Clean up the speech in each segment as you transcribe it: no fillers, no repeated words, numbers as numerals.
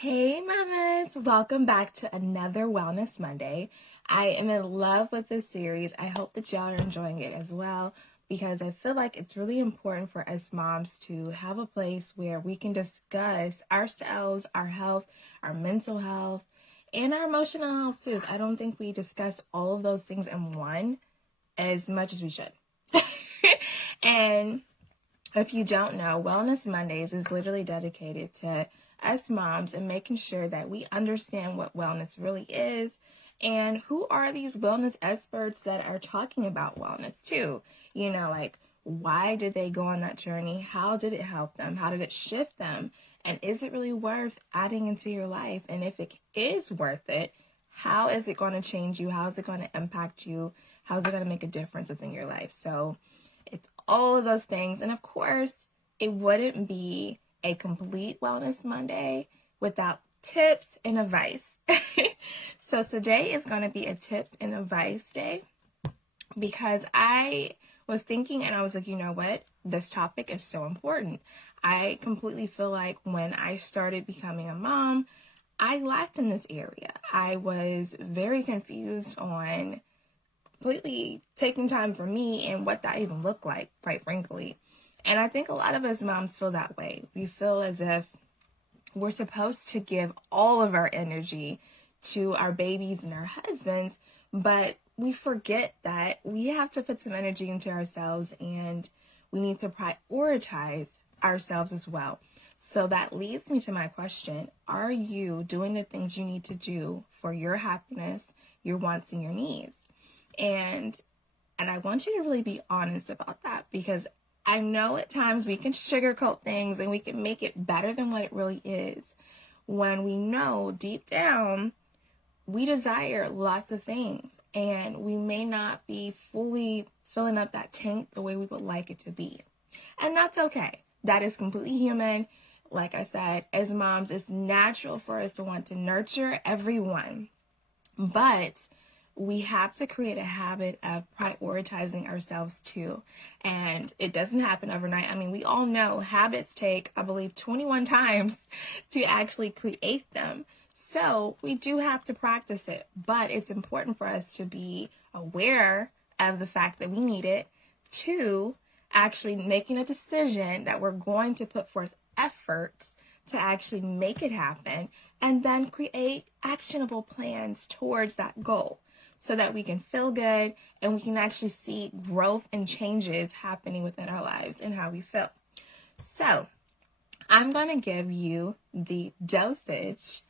Hey mamas, welcome back to another Wellness Monday. I am in love with this series. I hope that y'all are enjoying it as well because I feel like it's really important for us moms to have a place where we can discuss ourselves, our health, our mental health, and our emotional health too. I don't think we discuss all of those things in one as much as we should. And if you don't know, Wellness Mondays is literally dedicated to us moms and making sure that we understand what wellness really is and who are these wellness experts that are talking about wellness too. Like why did they go on that journey? How did it help them? How did it shift them? And is it really worth adding into your life? And if it is worth it, how is it going to change you? How is it going to impact you? How is it going to make a difference within your life? So it's all of those things. And of course, it wouldn't be a complete Wellness Monday without tips and advice. So today is going to be a tips and advice day because I was thinking and I was like, you know what? This topic is so important. I completely feel like when I started becoming a mom, I lacked in this area. I was very confused on completely taking time for me and what that even looked like, quite frankly. And I think a lot of us moms feel that way. We feel as if we're supposed to give all of our energy to our babies and our husbands, but we forget that we have to put some energy into ourselves and we need to prioritize ourselves as well. So that leads me to my question. Are you doing the things you need to do for your happiness, your wants, and your needs? And I want you to really be honest about that because I know at times we can sugarcoat things and we can make it better than what it really is when we know deep down we desire lots of things and we may not be fully filling up that tank the way we would like it to be. And that's okay. That is completely human. Like I said, as moms, it's natural for us to want to nurture everyone, but we have to create a habit of prioritizing ourselves too. And it doesn't happen overnight. I mean, we all know habits take, I believe, 21 times to actually create them. So we do have to practice it, but it's important for us to be aware of the fact that we need it, to actually making a decision that we're going to put forth efforts to actually make it happen, and then create actionable plans towards that goal so that we can feel good and we can actually see growth and changes happening within our lives and how we feel. So I'm going to give you the dosage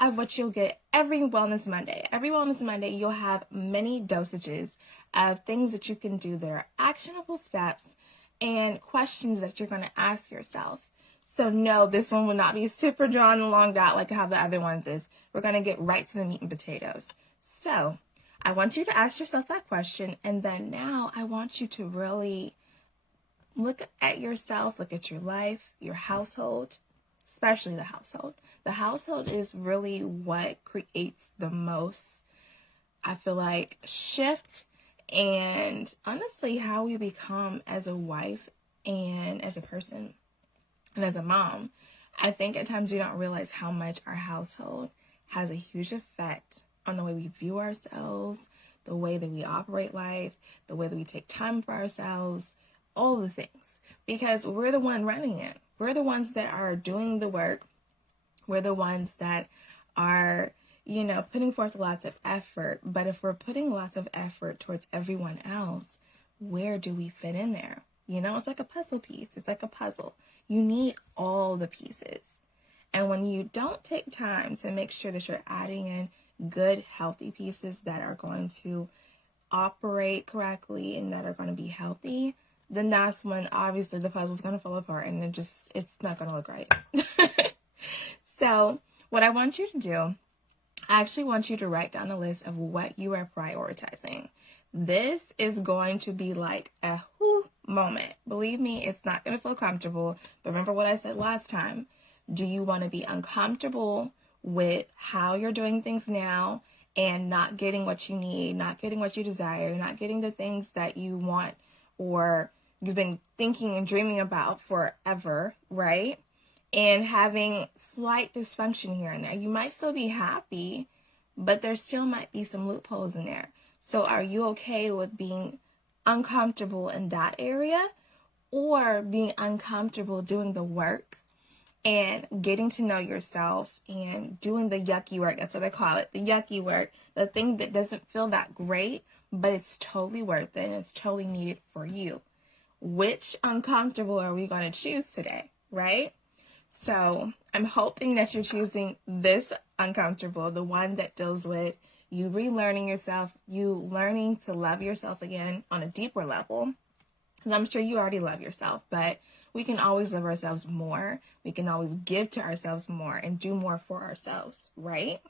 of what you'll get every Wellness Monday. Every Wellness Monday, you'll have many dosages of things that you can do. There are actionable steps and questions that you're going to ask yourself. So no, this one will not be super drawn and longed out like how the other ones is. We're going to get right to the meat and potatoes. So I want you to ask yourself that question. And then now I want you to really look at yourself, look at your life, your household, especially the household. The household is really what creates the most, I feel like, shift and honestly how we become as a wife and as a person and as a mom. I think at times we don't realize how much our household has a huge effect on the way we view ourselves, the way that we operate life, the way that we take time for ourselves, all the things. Because we're the one running it. We're the ones that are doing the work. We're the ones that are, putting forth lots of effort. But if we're putting lots of effort towards everyone else, where do we fit in there? It's like a puzzle piece. It's like a puzzle. You need all the pieces. And when you don't take time to make sure that you're adding in good, healthy pieces that are going to operate correctly and that are going to be healthy, then that's when obviously the puzzle's going to fall apart and it's not going to look right. So what I want you to do, I actually want you to write down a list of what you are prioritizing. This is going to be like a whoo moment. Believe me, it's not going to feel comfortable. But remember what I said last time. Do you want to be uncomfortable with how you're doing things now and not getting what you need, not getting what you desire, not getting the things that you want or you've been thinking and dreaming about forever, right? and having slight dysfunction here and there. You might still be happy, but there still might be some loopholes in there. So are you okay with being uncomfortable in that area, or being uncomfortable doing the work and getting to know yourself and doing the yucky work? That's what I call it, the yucky work, the thing that doesn't feel that great, but it's totally worth it and it's totally needed for you. Which uncomfortable are we going to choose today, right? So I'm hoping that you're choosing this uncomfortable, the one that deals with you relearning yourself, you learning to love yourself again on a deeper level. Because I'm sure you already love yourself, but we can always love ourselves more. We can always give to ourselves more and do more for ourselves, right?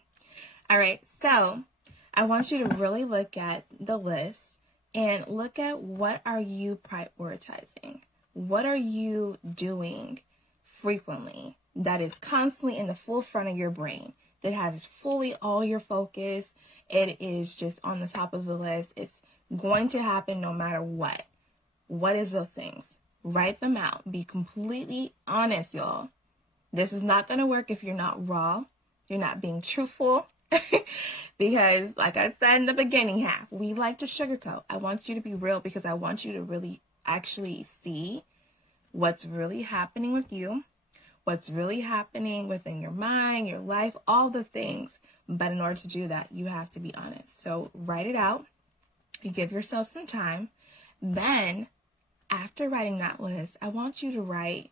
All right, so I want you to really look at the list and look at, what are you prioritizing? What are you doing frequently that is constantly in the full front of your brain, that has fully all your focus? It is just on the top of the list. It's going to happen no matter what. What is those things? Write them out. Be completely honest, y'all. This is not going to work if you're not raw. You're not being truthful. Because like I said in the beginning half, we like to sugarcoat. I want you to be real, because I want you to really actually see what's really happening with you, what's really happening within your mind, your life, all the things. But in order to do that, you have to be honest. So write it out. You give yourself some time. Then after writing that list, I want you to write,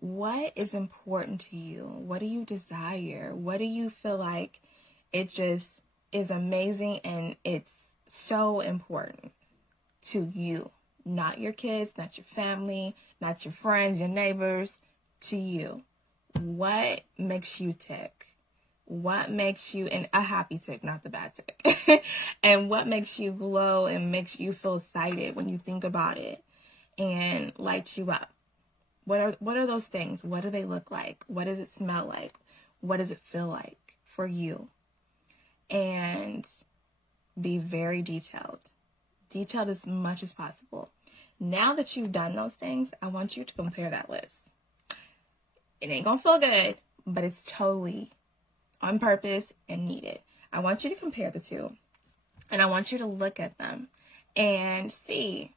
what is important to you? What do you desire? What do you feel like it just is amazing and it's so important to you? Not your kids, not your family, not your friends, your neighbors, to you. What makes you tick? What makes you, and a happy tick, not the bad tick. And what makes you glow and makes you feel excited when you think about it and lights you up? What are those things? What do they look like? What does it smell like? What does it feel like for you? And be very detailed. Detailed as much as possible. Now that you've done those things, I want you to compare that list. It ain't gonna feel good, but it's totally on purpose and needed. I want you to compare the two, and I want you to look at them and see,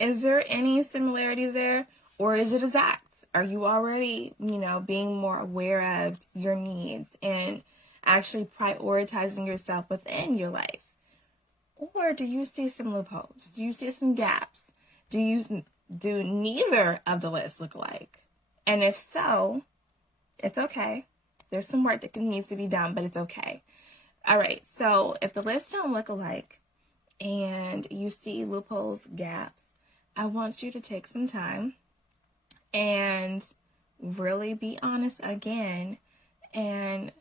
is there any similarities there, or is it exact? Are you already, being more aware of your needs and actually prioritizing yourself within your life? Or do you see some loopholes? Do you see some gaps? Do neither of the lists look alike? And if so, it's okay. There's some work that needs to be done, but it's okay. All right, so if the lists don't look alike and you see loopholes, gaps, I want you to take some time and really be honest again, and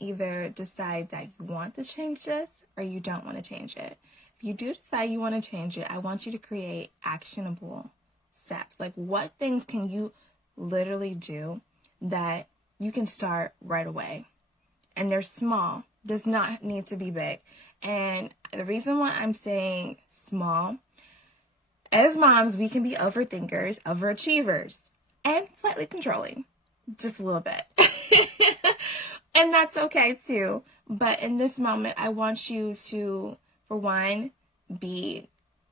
either decide that you want to change this or you don't want to change it. If you do decide you want to change it, I want you to create actionable steps. Like, what things can you literally do that you can start right away? And they're small. Does not need to be big. And the reason why I'm saying small, as moms, we can be overthinkers, overachievers, and slightly controlling. Just a little bit. And that's okay too. But in this moment, I want you to, for one, give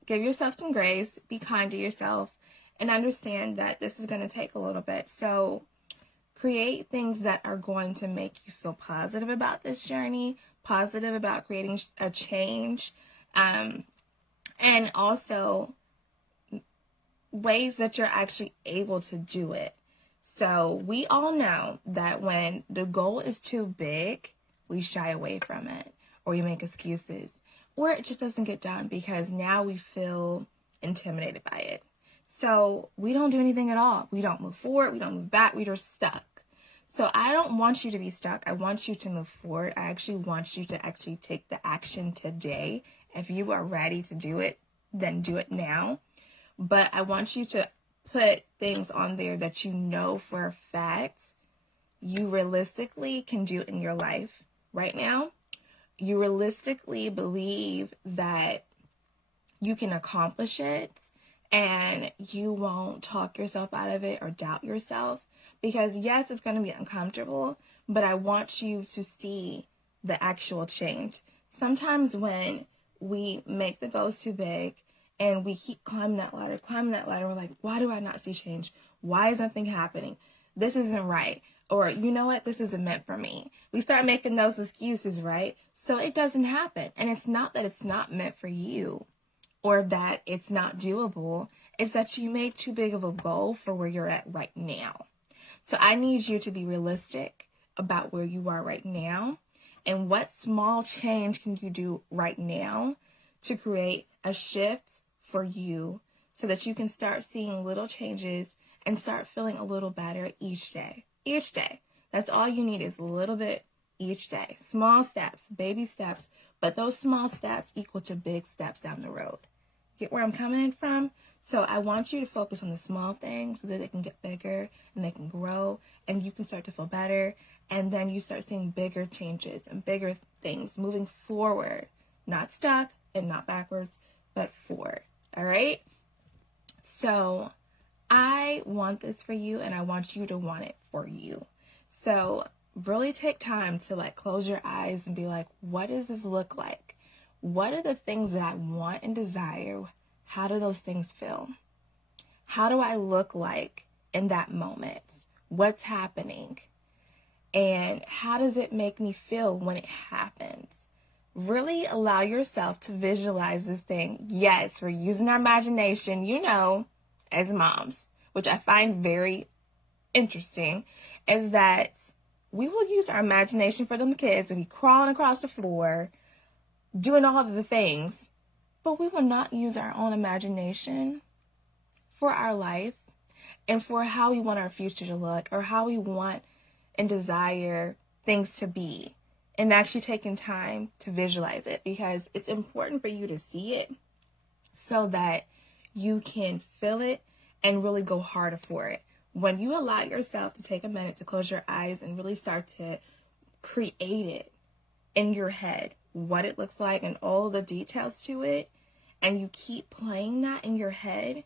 yourself some grace, be kind to yourself, and understand that this is going to take a little bit. So create things that are going to make you feel positive about this journey, positive about creating a change, and also ways that you're actually able to do it. So we all know that when the goal is too big, we shy away from it, or we make excuses, or it just doesn't get done because now we feel intimidated by it. So we don't do anything at all. We don't move forward. We don't move back. We're just stuck. So I don't want you to be stuck. I want you to move forward. I actually want you to actually take the action today. If you are ready to do it, then do it now. But I want you to put things on there that you know for a fact you realistically can do in your life right now. You realistically believe that you can accomplish it and you won't talk yourself out of it or doubt yourself. Because yes, it's going to be uncomfortable, but I want you to see the actual change. Sometimes when we make the goals too big and we keep climbing that ladder, we're like, why do I not see change? Why is nothing happening? This isn't right. Or, you know what? This isn't meant for me. We start making those excuses, right? So it doesn't happen. And it's not that it's not meant for you or that it's not doable. It's that you made too big of a goal for where you're at right now. So I need you to be realistic about where you are right now and what small change can you do right now to create a shift for you so that you can start seeing little changes and start feeling a little better each day. Each day. That's all you need is a little bit each day. Small steps, baby steps, but those small steps equal to big steps down the road. Get where I'm coming from? So I want you to focus on the small things so that they can get bigger and they can grow and you can start to feel better. And then you start seeing bigger changes and bigger things moving forward, not stuck and not backwards, but forward. All right? So I want this for you and I want you to want it for you. So really take time to close your eyes and be like, what does this look like? What are the things that I want and desire? How do those things feel? How do I look like in that moment? What's happening? And how does it make me feel when it happens? Really allow yourself to visualize this thing. Yes, we're using our imagination, as moms, which I find very interesting, is that we will use our imagination for them kids and be crawling across the floor, doing all of the things, but we will not use our own imagination for our life and for how we want our future to look or how we want and desire things to be, and actually taking time to visualize it, because it's important for you to see it so that you can feel it and really go harder for it. When you allow yourself to take a minute to close your eyes and really start to create it in your head, what it looks like and all the details to it, and you keep playing that in your head,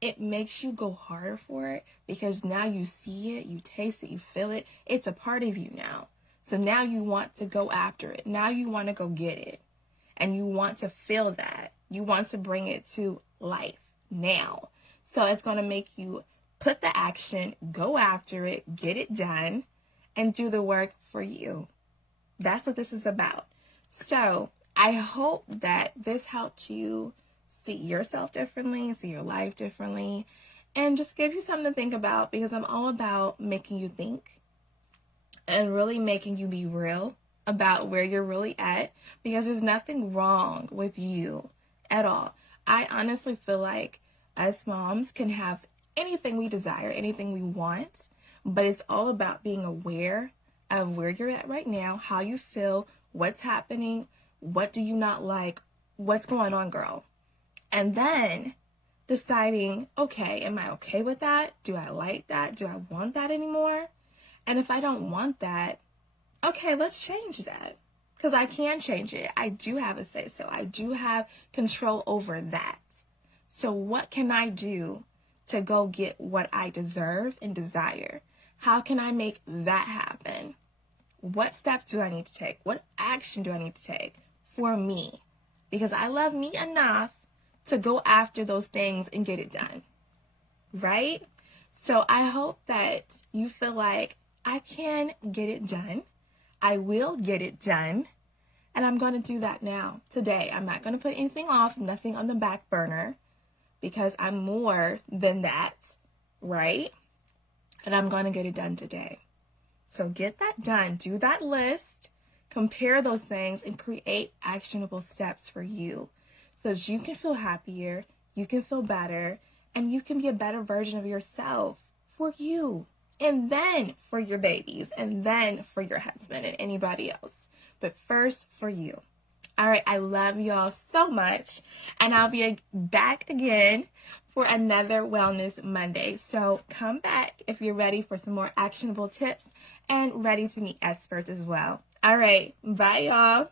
it makes you go harder for it, because now you see it, you taste it, you feel it. It's a part of you now. So now you want to go after it. Now you want to go get it. And you want to feel that. You want to bring it to life now. So it's going to make you put the action, go after it, get it done, and do the work for you. That's what this is about. So I hope that this helped you see yourself differently, see your life differently, and just give you something to think about, because I'm all about making you think and really making you be real about where you're really at, because there's nothing wrong with you at all. I honestly feel like us moms can have anything we desire, anything we want, but it's all about being aware of where you're at right now, how you feel, what's happening, what do you not like, what's going on, girl? And then deciding, okay, am I okay with that? Do I like that? Do I want that anymore? And if I don't want that, okay, let's change that, because I can change it. I do have a say so. I do have control over that. So what can I do to go get what I deserve and desire? How can I make that happen? What steps do I need to take? What action do I need to take for me? Because I love me enough to go after those things and get it done, right? So I hope that you feel like I can get it done. I will get it done. And I'm going to do that now, today. I'm not going to put anything off, nothing on the back burner, because I'm more than that, right? And I'm going to get it done today. So get that done. Do that list. Compare those things and create actionable steps for you so that you can feel happier, you can feel better, and you can be a better version of yourself for you. And then for your babies, and then for your husband and anybody else. But first for you. All right, I love y'all so much. And I'll be back again for another Wellness Monday. So come back if you're ready for some more actionable tips and ready to meet experts as well. All right, bye y'all.